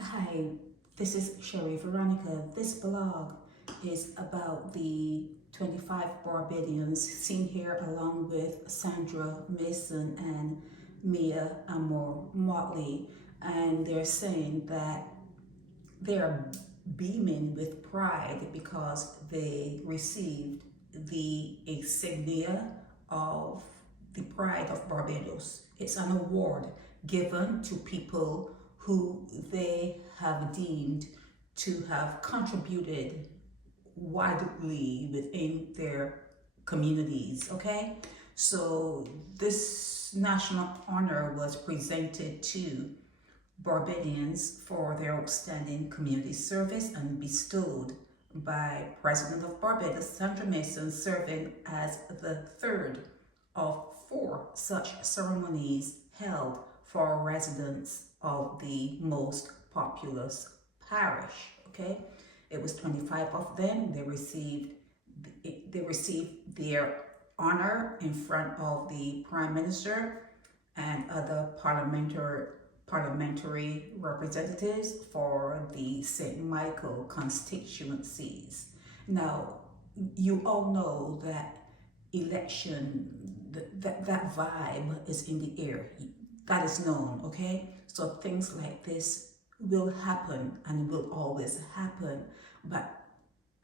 Hi, this is Sherry Veronica. This blog is about the 25 Barbadians seen here along with Sandra Mason and Mia Amor Motley. And they're saying that they're beaming with pride because they received the insignia of the Pride of Barbados. It's an award given to people who they have deemed to have contributed widely within their communities, okay? So this national honor was presented to Barbadians for their outstanding community service and bestowed by President of Barbados, Sandra Mason, serving as the third of four such ceremonies held for residents of the most populous parish. Okay, it was 25 of them. They received their honor in front of the Prime Minister and other parliamentary representatives for the St. Michael constituencies. Now, you all know that election, that vibe is in the air. That is known, okay? So things like this will happen and will always happen. But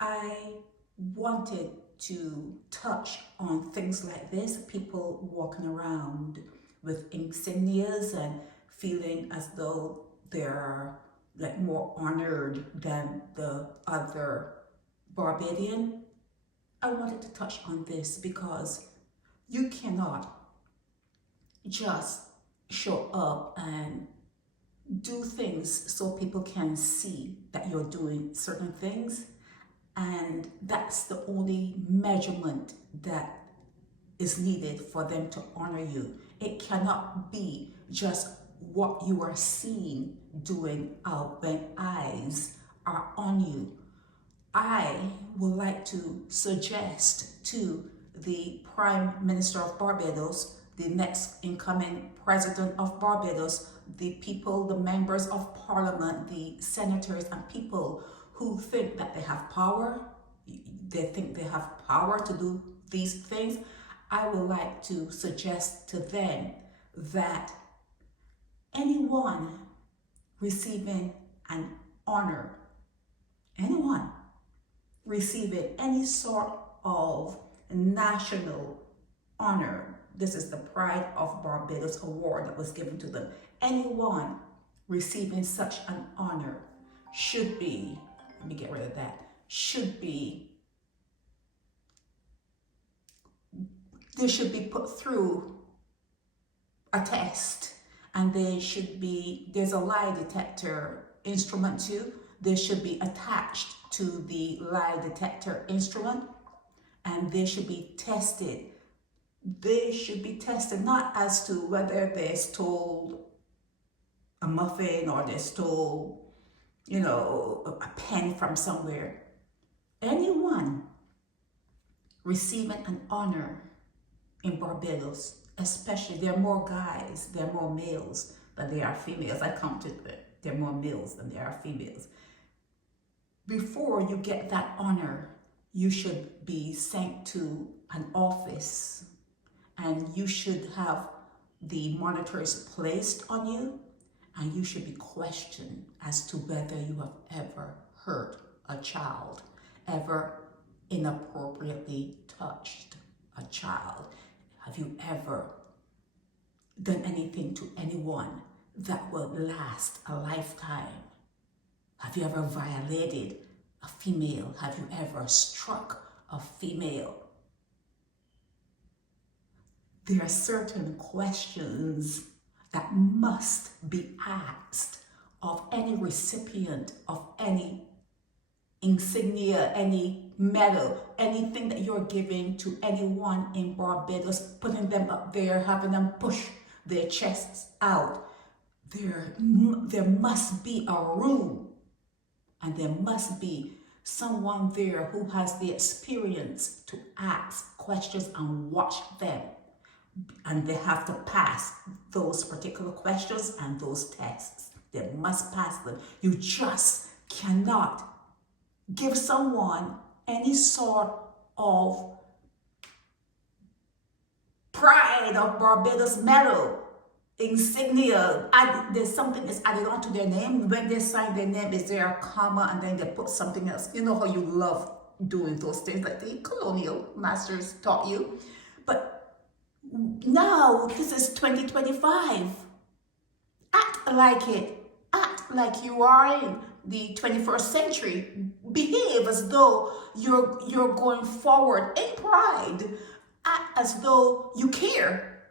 I wanted to touch on things like this, people walking around with insignias and feeling as though they're like more honored than the other Barbadian. I wanted to touch on this because you cannot just show up and do things so people can see that you're doing certain things, and that's the only measurement that is needed for them to honor you. It cannot be just what you are seeing doing out when eyes are on you. I would like to suggest to the Prime Minister of Barbados, the next incoming President of Barbados, the people, the members of Parliament, the senators and people who think that they have power, to do these things. I would like to suggest to them that anyone receiving an honor, anyone receiving any sort of national honor, this is the Pride of Barbados Award that was given to them. Anyone receiving such an honor should be, let me get rid of that, they should be put through a test, and there's a lie detector instrument too. They should be attached to the lie detector instrument, and they should be tested. They should be tested not as to whether they stole a muffin or they stole, a pen from somewhere. Anyone receiving an honor in Barbados, especially, there are more guys, there are more males than there are females. I counted that there are more males than there are females. Before you get that honor, you should be sent to an office and you should have the monitors placed on you, and you should be questioned as to whether you have ever hurt a child, ever inappropriately touched a child. Have you ever done anything to anyone that will last a lifetime? Have you ever violated a female? Have you ever struck a female? There are certain questions that must be asked of any recipient of any insignia, any medal, anything that you're giving to anyone in Barbados, putting them up there, having them push their chests out. There must be a room, and there must be someone there who has the experience to ask questions and watch them. And they have to pass those particular questions and those tests. They must pass them. You just cannot give someone any sort of pride of Barbados medal, insignia. There's something that's added onto their name. When they sign their name, is there a comma and then they put something else? You know how you love doing those things like the colonial masters taught you. But now this is 2025. Act like it. Act like you are in the 21st century. Behave as though you're going forward in pride. Act as though you care.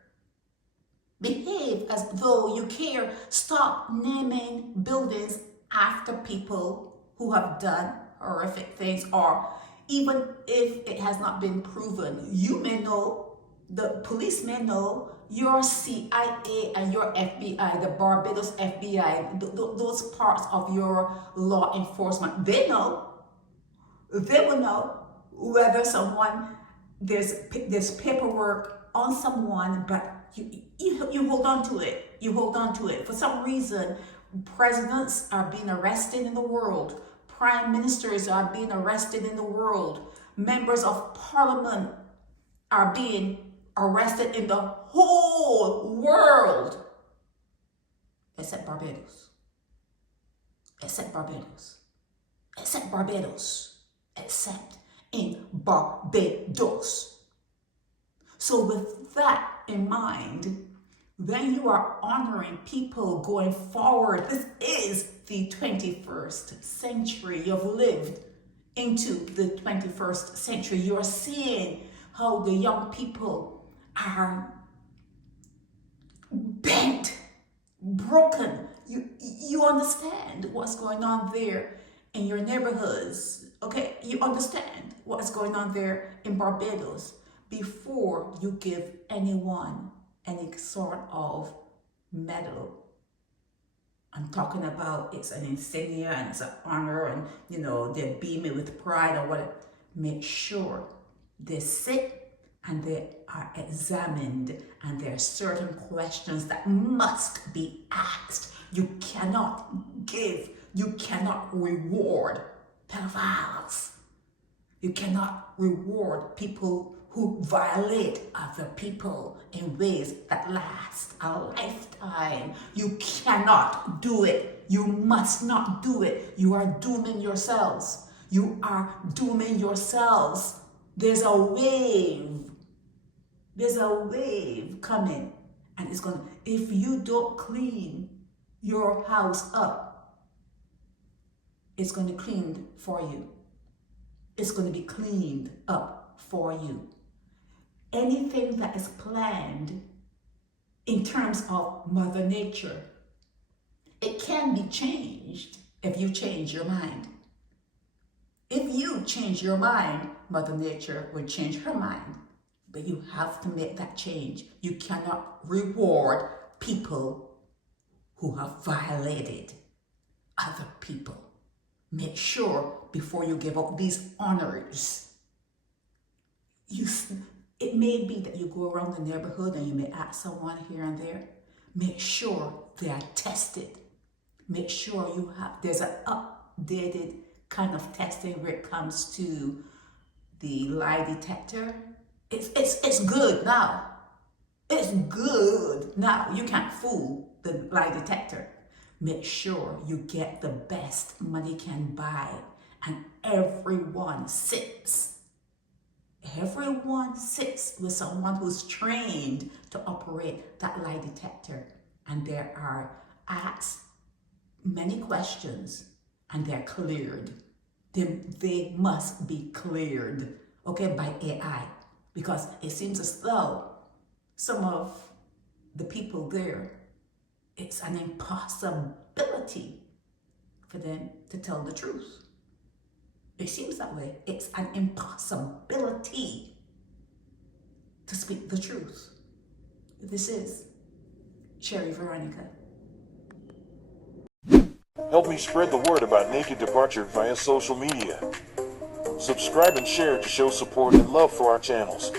Behave as though you care. Stop naming buildings after people who have done horrific things, or even if it has not been proven, you may know, the police may know, your CIA and your FBI, the Barbados FBI, those parts of your law enforcement, they know. They will know whether someone, there's paperwork on someone, but you hold on to it. You hold on to it. For some reason, presidents are being arrested in the world. Prime ministers are being arrested in the world. Members of parliament are being arrested in the whole world. Except Barbados. Except Barbados. Except Barbados. Except in Barbados. So with that in mind, when you are honoring people going forward, this is the 21st century. You've lived into the 21st century. You're seeing how the young people are bent, broken. You understand what's going on there in your neighborhoods, okay? You understand what's going on there in Barbados before you give anyone any sort of medal. I'm talking about it's an insignia and it's an honor and, they're beaming with pride or whatever. Make sure they sit and they are examined and there are certain questions that must be asked. You cannot reward pedophiles. You cannot reward people who violate other people in ways that last a lifetime. You cannot do it. You must not do it. You are dooming yourselves. You are dooming yourselves. There's a wave. There's a wave coming. And it's going to, if you don't clean your house up, it's going to clean for you. It's going to be cleaned up for you. Anything that is planned in terms of Mother Nature, it can be changed if you change your mind. If you change your mind, Mother Nature will change her mind. But you have to make that change. You cannot reward people who have violated other people. Make sure before you give up these honors, it may be that you go around the neighborhood and you may ask someone here and there. Make sure they are tested. Make sure there's an updated kind of testing where it comes to the lie detector. It's good now. It's good now. You can't fool the lie detector. Make sure you get the best money can buy, and everyone sits with someone who's trained to operate that lie detector, and there are asked many questions and they're cleared. They must be cleared, okay, by AI, because it seems as though some of the people there, it's an impossibility for them to tell the truth. It seems that way. It's an impossibility to speak the truth. This is Cherry Veronica. Help me spread the word about Naked Departure via social media. Subscribe and share to show support and love for our channels.